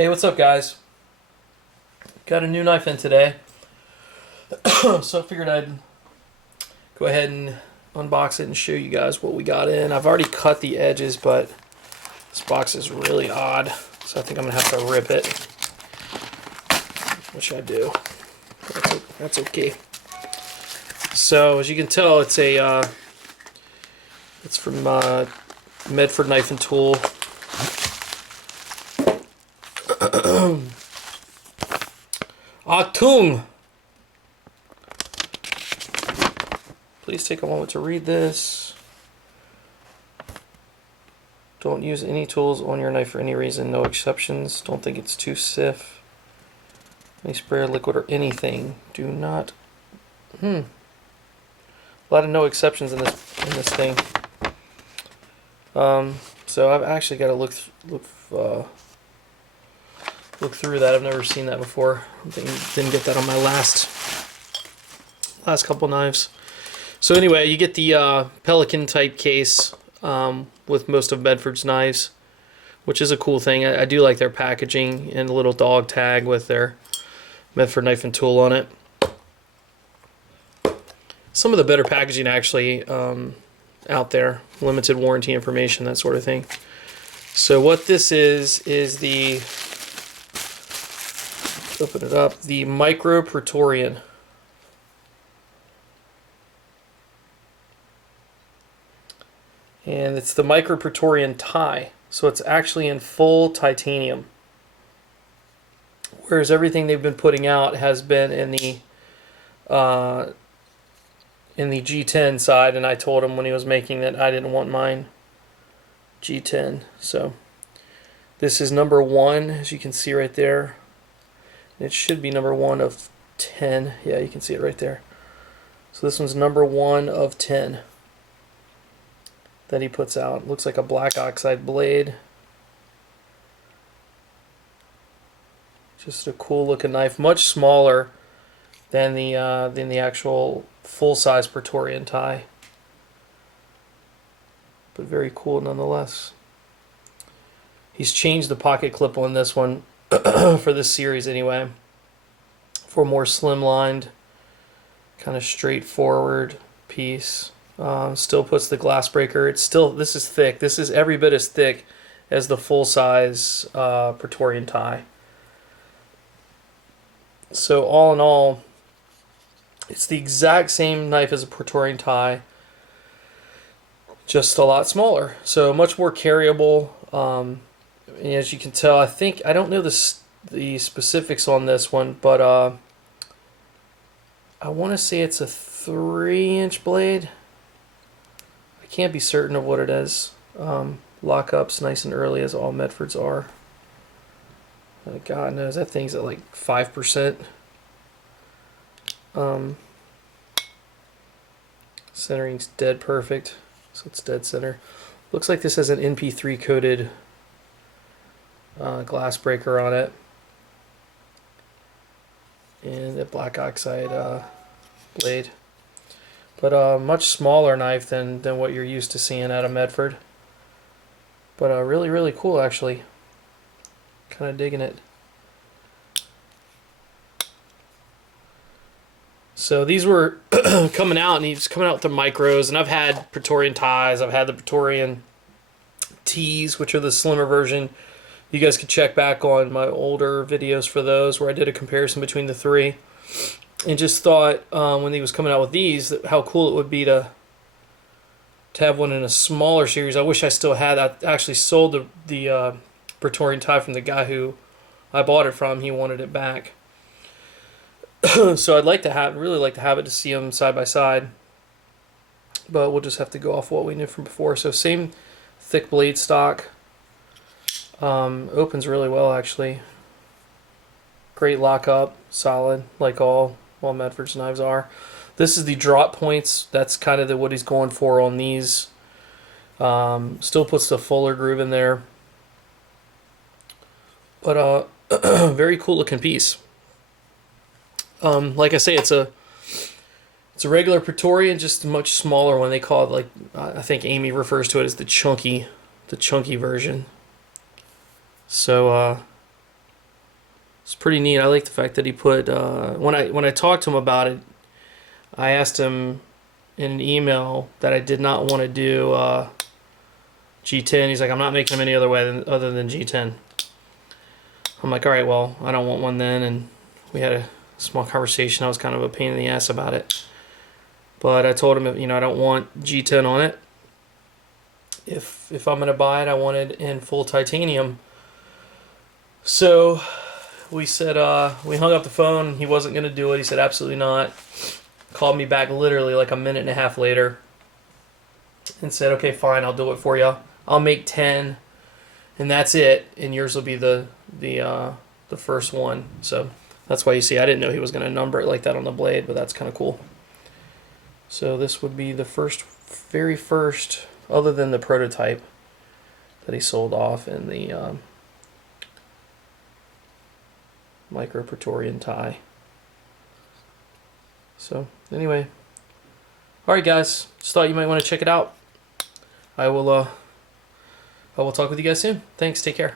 Hey, what's up, guys? Got a new knife in today, so I figured I'd go ahead and unbox it and show you guys what we got in. I've already cut the edges, but this box is really odd, so I think I'm gonna have to rip it, which I do. That's okay. So as you can tell, it's from Medford Knife and Tool. Achtung! Please take a moment to read this. Don't use any tools on your knife for any reason, no exceptions. Don't think it's too stiff. Any spray or liquid or anything. Do not. A lot of no exceptions in this thing. So I've actually got to look through that. I've never seen that before. Didn't get that on my last couple knives. So anyway, you get the Pelican type case with most of Medford's knives, which is a cool thing. I do like their packaging and a little dog tag with their Medford Knife and Tool on it. Some of the better packaging actually out there, limited warranty information, that sort of thing. So what this is the, open it up, the Micro Praetorian. And it's the Micro Praetorian Ti. So it's actually in full titanium. Whereas everything they've been putting out has been in the G10 side, and I told him when he was making that I didn't want mine G10. So this is number 1, as you can see right there. It should be number 1 of 10. Yeah, you can see it right there. So this one's number 1 of 10 that he puts out. Looks like a black oxide blade. Just a cool looking knife, much smaller than the actual full-size Praetorian Ti, but very cool nonetheless. He's changed the pocket clip on this one for this series anyway, for a more slimlined, kind of straightforward piece. Still puts the glass breaker. This is thick. This is every bit as thick as the full-size Praetorian Ti. So all in all, it's the exact same knife as a Praetorian Ti, just a lot smaller. So much more carryable. And as you can tell, I don't know the specifics on this one, but I want to say it's a 3-inch blade. I can't be certain of what it is. Lockups nice and early, as all Medfords are. God knows, that thing's at like 5%. Centering's dead perfect, so it's dead center. Looks like this has an NP3 coated glass breaker on it, and a black oxide blade. But a much smaller knife than what you're used to seeing out of Medford. But really, really cool actually. Kind of digging it. So these were coming out, and he's coming out with the micros, and I've had Praetorian Tis, I've had the Praetorian Ts, which are the slimmer version. You guys could check back on my older videos for those, where I did a comparison between the three, and just thought when he was coming out with these, how cool it would be to have one in a smaller series. I wish I still had. I actually sold the Praetorian Ti from the guy who I bought it from. He wanted it back. So I'd really like to have it to see them side by side, but we'll just have to go off what we knew from before. So same thick blade stock, opens really well actually. Great lockup, solid, like all Medford's knives are. This is the drop points. That's kind of what he's going for on these. Still puts the fuller groove in there, but very cool looking piece. Like I say, it's a regular Praetorian, just a much smaller one. They call it, like, I think Amy refers to it as the chunky version. So It's pretty neat. I like the fact that he put when I talked to him about it, I asked him in an email that I did not want to do G10. He's like, I'm not making them any other way other than G10. I'm like, all right, well, I don't want one then. And we had a small conversation. I was kind of a pain in the ass about it. But I told him, I don't want G10 on it. If I'm going to buy it, I want it in full titanium. So we said, we hung up the phone. He wasn't going to do it. He said, absolutely not. Called me back literally like a minute and a half later and said, okay, fine, I'll do it for you. I'll make 10 and that's it. And yours will be the first one. So that's why you see, I didn't know he was going to number it like that on the blade, but that's kind of cool. So this would be the very first, other than the prototype that he sold off in the micro Praetorian Ti. So anyway, all right, guys. Just thought you might want to check it out. I will talk with you guys soon. Thanks. Take care.